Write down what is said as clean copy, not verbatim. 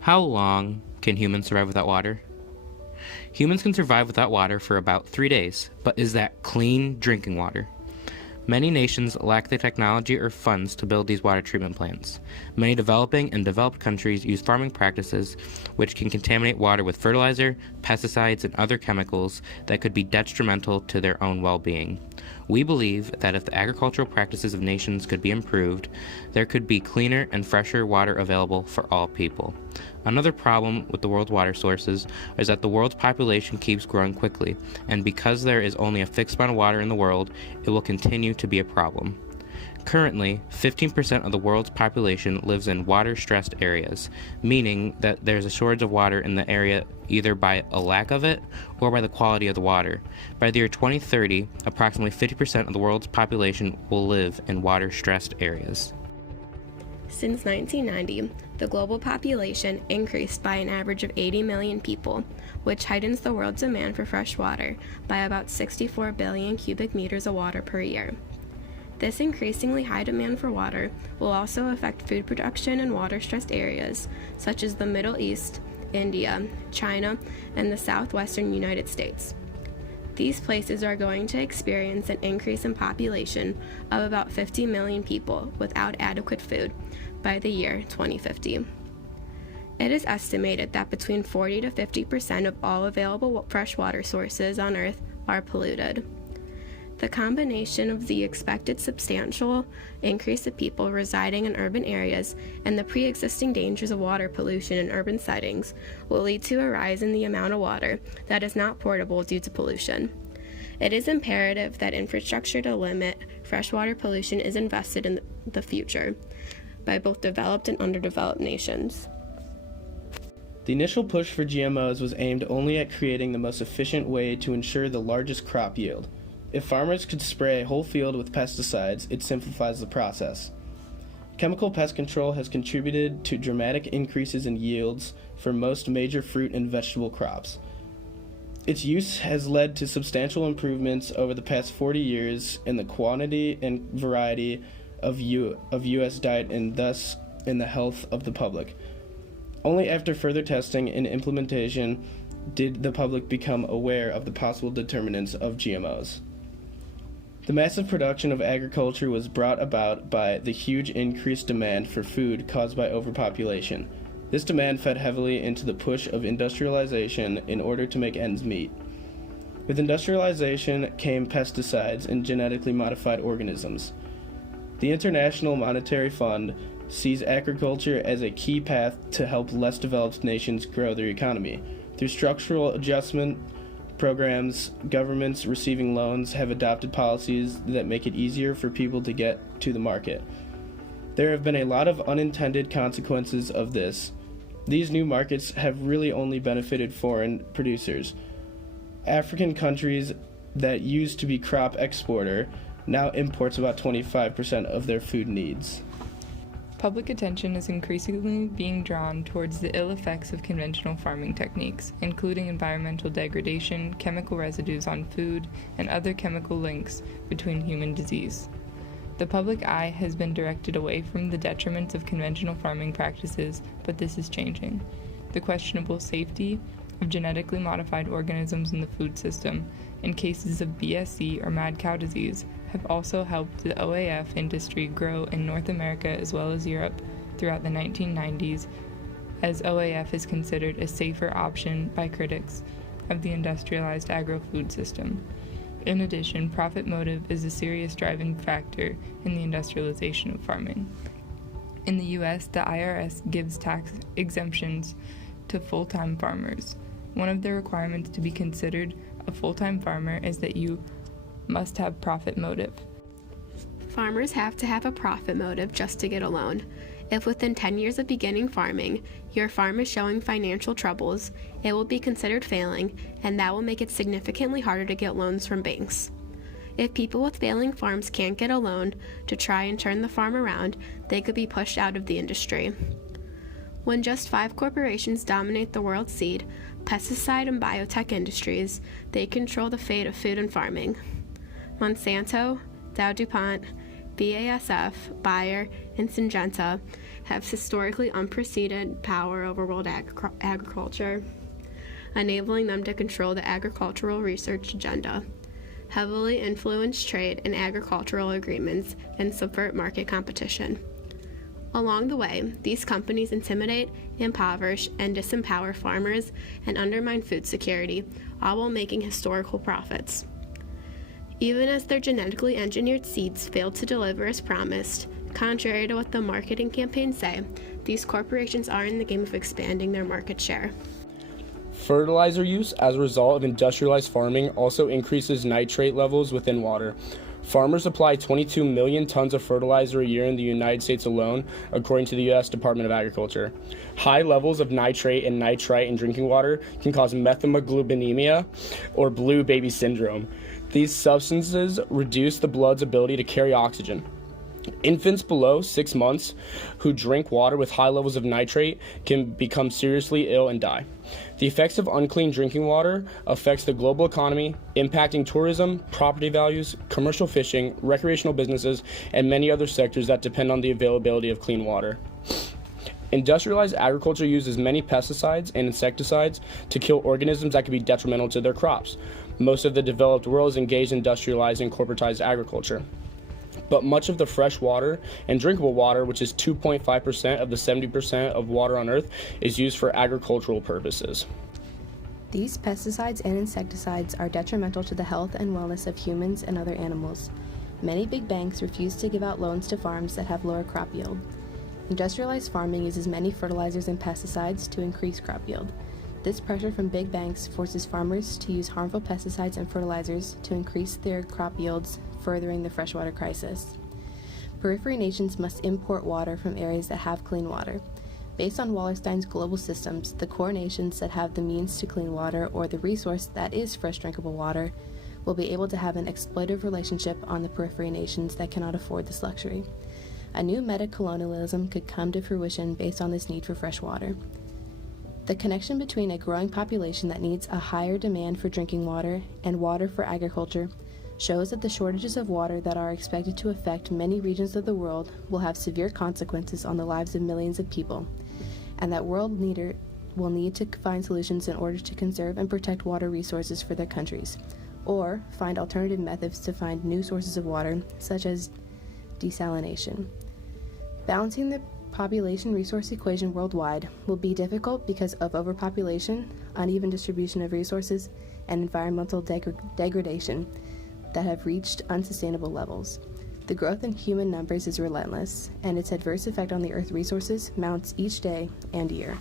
How long can humans survive without water? Humans can survive without water for about 3 days, but is that clean drinking water? Many nations lack the technology or funds to build these water treatment plants. Many developing and developed countries use farming practices which can contaminate water with fertilizer, pesticides, and other chemicals that could be detrimental to their own well-being. We believe that if the agricultural practices of nations could be improved, there could be cleaner and fresher water available for all people. Another problem with the world's water sources is that the world's population keeps growing quickly, and because there is only a fixed amount of water in the world, it will continue to be a problem. Currently, 15% of the world's population lives in water-stressed areas, meaning that there's a shortage of water in the area either by a lack of it or by the quality of the water. By the year 2030, approximately 50% of the world's population will live in water-stressed areas. Since 1990, the global population increased by an average of 80 million people, which heightens the world's demand for fresh water by about 64 billion cubic meters of water per year. This increasingly high demand for water will also affect food production in water-stressed areas, such as the Middle East, India, China, and the southwestern United States. These places are going to experience an increase in population of about 50 million people without adequate food by the year 2050. It is estimated that between 40 to 50% of all available freshwater sources on Earth are polluted. The combination of the expected substantial increase of people residing in urban areas and the pre-existing dangers of water pollution in urban settings will lead to a rise in the amount of water that is not portable due to pollution. It is imperative that infrastructure to limit freshwater pollution is invested in the future by both developed and underdeveloped nations. The initial push for GMOs was aimed only at creating the most efficient way to ensure the largest crop yield. If farmers could spray a whole field with pesticides, it simplifies the process. Chemical pest control has contributed to dramatic increases in yields for most major fruit and vegetable crops. Its use has led to substantial improvements over the past 40 years in the quantity and variety of U.S. diet and thus in the health of the public. Only after further testing and implementation did the public become aware of the possible determinants of GMOs. The massive production of agriculture was brought about by the huge increased demand for food caused by overpopulation. This demand fed heavily into the push of industrialization in order to make ends meet. With industrialization came pesticides and genetically modified organisms. The International Monetary Fund sees agriculture as a key path to help less developed nations grow their economy. Through structural adjustment programs, governments receiving loans have adopted policies that make it easier for people to get to the market. There have been a lot of unintended consequences of this. These new markets have really only benefited foreign producers. African countries that used to be crop exporter now imports about 25% of their food needs. Public attention is increasingly being drawn towards the ill effects of conventional farming techniques, including environmental degradation, chemical residues on food, and other chemical links between human disease. The public eye has been directed away from the detriments of conventional farming practices, but this is changing. The questionable safety of genetically modified organisms in the food system, in cases of BSE or mad cow disease, have also helped the OAF industry grow in North America as well as Europe throughout the 1990s, as OAF is considered a safer option by critics of the industrialized agro-food system. In addition, profit motive is a serious driving factor in the industrialization of farming. In the U.S., the IRS gives tax exemptions to full-time farmers. One of the requirements to be considered a full-time farmer is that you must have profit motive. Farmers have to have a profit motive just to get a loan. If within 10 years of beginning farming, your farm is showing financial troubles, it will be considered failing, and that will make it significantly harder to get loans from banks. If people with failing farms can't get a loan to try and turn the farm around, they could be pushed out of the industry. When just 5 corporations dominate the world seed, pesticide, and biotech industries, they control the fate of food and farming. Monsanto, Dow DuPont, BASF, Bayer, and Syngenta have historically unprecedented power over world agriculture, enabling them to control the agricultural research agenda, heavily influence trade and agricultural agreements, and subvert market competition. Along the way, these companies intimidate, impoverish, and disempower farmers and undermine food security, all while making historical profits. Even as their genetically engineered seeds fail to deliver as promised, contrary to what the marketing campaigns say, these corporations are in the game of expanding their market share. Fertilizer use as a result of industrialized farming also increases nitrate levels within water. Farmers apply 22 million tons of fertilizer a year in the United States alone, according to the U.S. Department of Agriculture. High levels of nitrate and nitrite in drinking water can cause methemoglobinemia, or blue baby syndrome. These substances reduce the blood's ability to carry oxygen. Infants below 6 months who drink water with high levels of nitrate can become seriously ill and die. The effects of unclean drinking water affects the global economy, impacting tourism, property values, commercial fishing, recreational businesses, and many other sectors that depend on the availability of clean water. Industrialized agriculture uses many pesticides and insecticides to kill organisms that can be detrimental to their crops. Most of the developed world is engaged in industrialized and corporatized agriculture. But much of the fresh water and drinkable water, which is 2.5% of the 70% of water on Earth, is used for agricultural purposes. These pesticides and insecticides are detrimental to the health and wellness of humans and other animals. Many big banks refuse to give out loans to farms that have lower crop yield. Industrialized farming uses many fertilizers and pesticides to increase crop yield. This pressure from big banks forces farmers to use harmful pesticides and fertilizers to increase their crop yields, furthering the freshwater crisis. Periphery nations must import water from areas that have clean water. Based on Wallerstein's global systems, the core nations that have the means to clean water, or the resource that is fresh drinkable water, will be able to have an exploitative relationship on the periphery nations that cannot afford this luxury. A new meta-colonialism could come to fruition based on this need for fresh water. The connection between a growing population that needs a higher demand for drinking water and water for agriculture shows that the shortages of water that are expected to affect many regions of the world will have severe consequences on the lives of millions of people, and that world leaders will need to find solutions in order to conserve and protect water resources for their countries, or find alternative methods to find new sources of water, such as desalination. Balancing the population resource equation worldwide will be difficult because of overpopulation, uneven distribution of resources, and environmental degradation that have reached unsustainable levels. The growth in human numbers is relentless, and its adverse effect on the Earth's resources mounts each day and year.